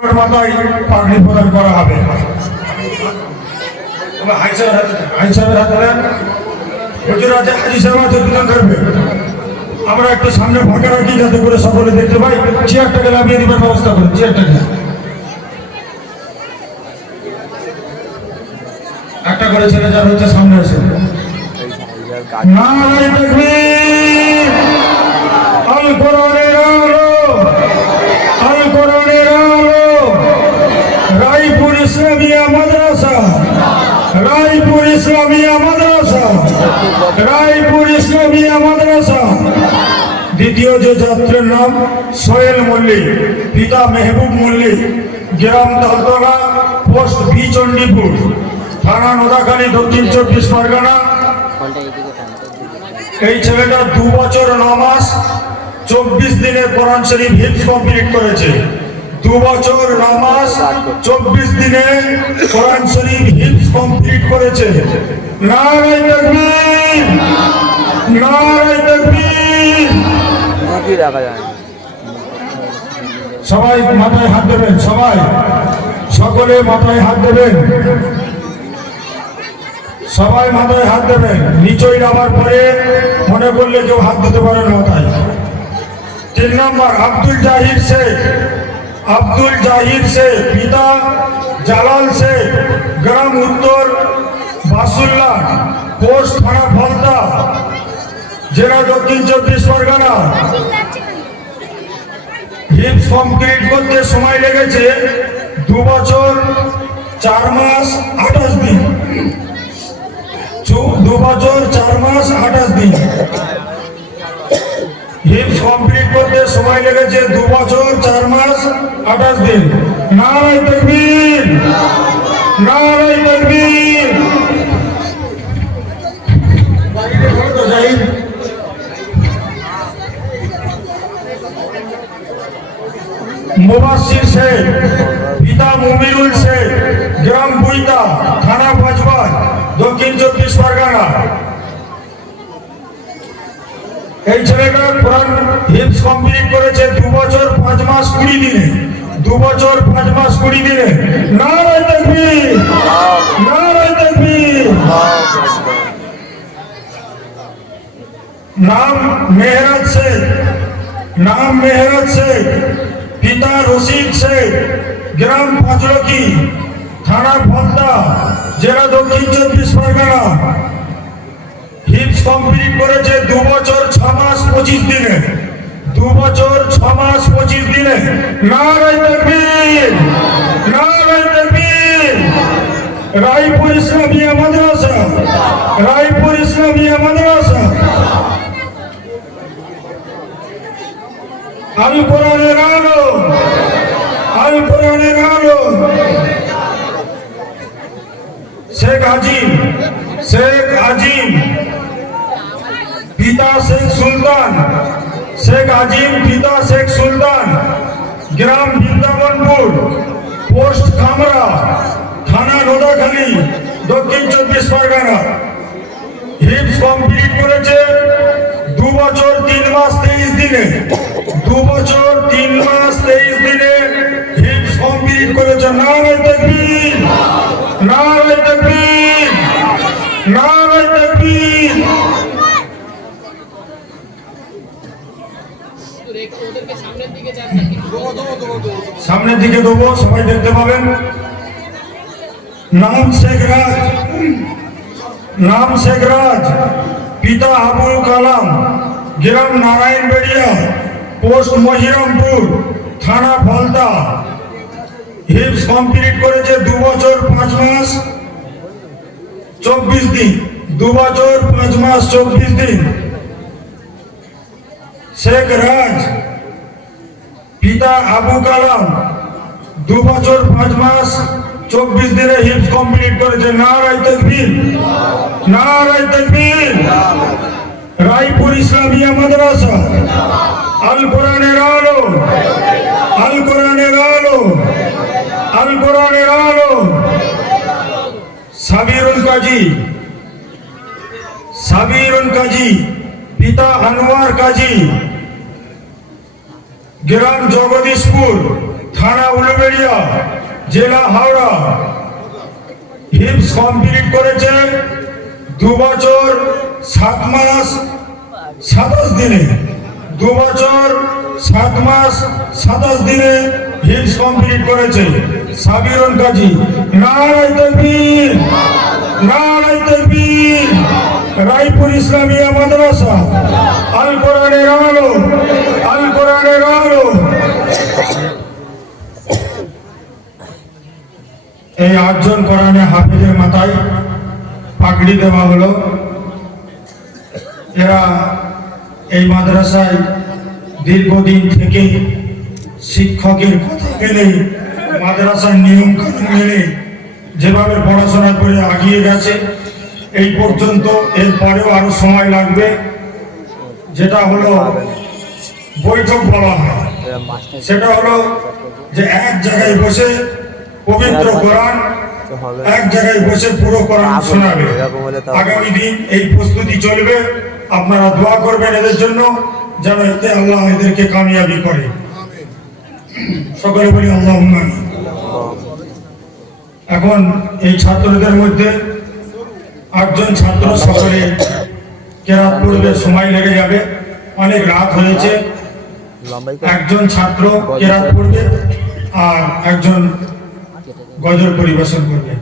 মাথায় পাগড়ি প্রদান করা হবে। আইন সাহেবের হাতে দেন। হুজুর আছে, হাজি সাহেব আছে, দুজন ধরবে। আমরা একটু সামনে ফাঁকা রাখি যাতে করে সকলে দেখতে পাই। চেয়ারটাকে নামিয়ে দিবার ব্যবস্থা করি। চেয়ারটাকে একটা করে ছেলে যারা হচ্ছে সামনে এসে নারায়ে তাকবীর, আল কোরআনের আলো, আল কোরআনের আলো। রায়পুর ইসলামিয়া মাদ্রাসা, রায়পুর ইসলামিয়া মাদ্রাসা, রায়পুর ইসলামিয়া মাদ্রাসা। দ্বিতীয় যে ছাত্রের নাম সোহেল মল্লিক, পিতা মেহবুব মল্লিক, গ্রাম তালতলা, পোস্ট ভি চণ্ডীপুর, থানা নোদাখালী, দক্ষিণ 24 পরগনা। এই ছেলেটা 2 বছর 9 মাস 24 দিনের কোরআন শরীফ হিফজ কমপ্লিট করেছে। 2 বছর 9 মাস 24 দিনে কোরআন শরীফ হিফজ কমপ্লিট করেছে। নারায়ে তাকবীর, নারায়ে তাকবীর। সবাই মাথায় হাত দেবেন, সবাই সকলে মাথায় হাত দেবেন, সবাই মাথায় হাত দেবেন। নিচই নামার পরে মনে করলে কেউ হাত দিতে পারেন মাথায়। 3 নম্বর আব্দুল জাহির শেখ, আব্দুল জাহির শেখ, পিতা জালাল শেখ, গ্রাম উত্তর বাসুল্লাহ, পোস্ট থানা ফলতা, জেলা দক্ষিণ 24 পরগনা। হিফজ কমপ্লিট করতে সময় লেগেছে 2 বছর 4 মাস 28 দিন। 2 বছর 4 মাস 28 দিন। হিফজ কমপ্লিট করতে সময় লেগেছে 2 বছর 4 মাস 28 দিন। নারায়ে তাকবীর, নারায়ে তাকবীর। মুবাশশির শেখ, পিতা মুমিনুল শেখ, গ্রাম বুইতা, থানা বাজবাজ, দক্ষিণ 24 পরগনা। এই ছেলেটা কোরআন হিফজ কমপ্লিট করেছে 2 বছর 5 মাস 20 দিনে। 2 বছর 5 মাস 20 দিনে। নারায়ে তাকবীর, নারায়ে তাকবীর। নাম মেহরাজ শেখ, নাম মেহরাজ শেখ, পিতা রশিদ শেখ, গ্রাম পাঁচলকি, থানা ফলতা, জেলা দক্ষিণ 24 পরগনা। হিফজ কমপ্লিট করেছে 2 বছর 6 মাস 25 দিনে। 2 বছর 6 মাস 25 দিনে। নারায়ে তাকবীর, নারায়ে তাকবীর। রায়পুর ইসলামিয়া মাদ্রাসা, রায়পুর ইসলামিয়া মাদ্রাসা। আল কোরআনের আলো, আল কোরআনের আলো। শেখ আজিম, শেখ আজিম, পিতা শেখ সুলতান, শেখ আজিম, পিতা শেখ সুলতান, গ্রাম বৃন্দাবনপুর, পোস্ট খামরা, থানা নোদাখালী, দক্ষিণ 24 পরগনা। হিফজ কমপ্লিট করেছে 2 বছর 3 মাস 23 দিনে। 2 বছর 3 মাস 23 দিনে হিফজ কমপ্লিট করেছে। নারায়ে তাকবীর, নারায়ে তাকবীর, নারায়ে তাকবীর। সামনের দিকে দেবো, সবাই দেখতে পাবেন। নাম শেখ রাজ, নাম শেখ রাজ, পিতা আবুল কালাম, গ্রাম নারায়ণবেড়িয়া, পোস্ট মহিরামপুর, থানা ফলতা। হিফজ কমপ্লিট করেছে 2 বছর 5 মাস 24 দিন। 2 বছর 5 মাস 24 দিন। শেখ রাজ, পিতা আবু কালাম, 2 বছর 5 মাস 24 দিনে হিফজ কমপ্লিট করেছে। নারায়ে তাকবীর, নারায়ে তাকবীর। রায়পুর ইসলামিয়া মাদ্রাসা, আল কোরআনের আলো, আল কোরআনের আলো, আল কোরআনের আলো। সাবিরুল কাজী, সাবিরুল কাজী, পিতা আনোয়ার কাজী, গ্রাম জগদীশপুর, থানা উলুবেড়িয়া, জেলা হাওড়া। হিপস কমপ্লিট করেছে 2 বছর 7 মাস 27 দিনে। 2 বছর 7 মাস 27 দিনে হিপস কমপ্লিট করেছে সাবিরুল কাজী। নারায়ে তাকবীর, নারায়ে তাকবীর। রায়পুর ইসলামিয়া মাদ্রাসা, আল কোরআনের আলো, আল কোরআনের আলো। এই 8 জন কোরআনে হাফিজের মাথায় পাগড়ি দেওয়া হলো। এরা এই মাদ্রাসায় দীর্ঘদিন থেকে শিক্ষকের কথা মেনে, মাদ্রাসার নিয়ম কানুন মেনে যেভাবে পড়াশোনা করে এগিয়ে গেছে এই পর্যন্ত, এরপরেও আরো সময় লাগবে। যেটা হলো বৈঠক বলা হয়, সেটা হলো যে এক জায়গায় বসে পবিত্র কোরআন, এক জায়গায় বসে পুরো কোরআন শোনাবে। আগামী দিন এই প্রস্তুতি চলবে। আপনারা দোয়া করবেন এদের জন্য, যেন এতে আল্লাহ এদেরকে কামিয়াবি করে। সকলে বলি আল্লাহুম্মা আমিন। এখন এই ছাত্রদের মধ্যে 8 জন ছাত্র, সকলে কেরাত পড়বে, সময় লেগে যাবে, অনেক রাত হয়েছে। একজন ছাত্র কেরাত পড়বে আর একজন গজল পরিবেশন করবে।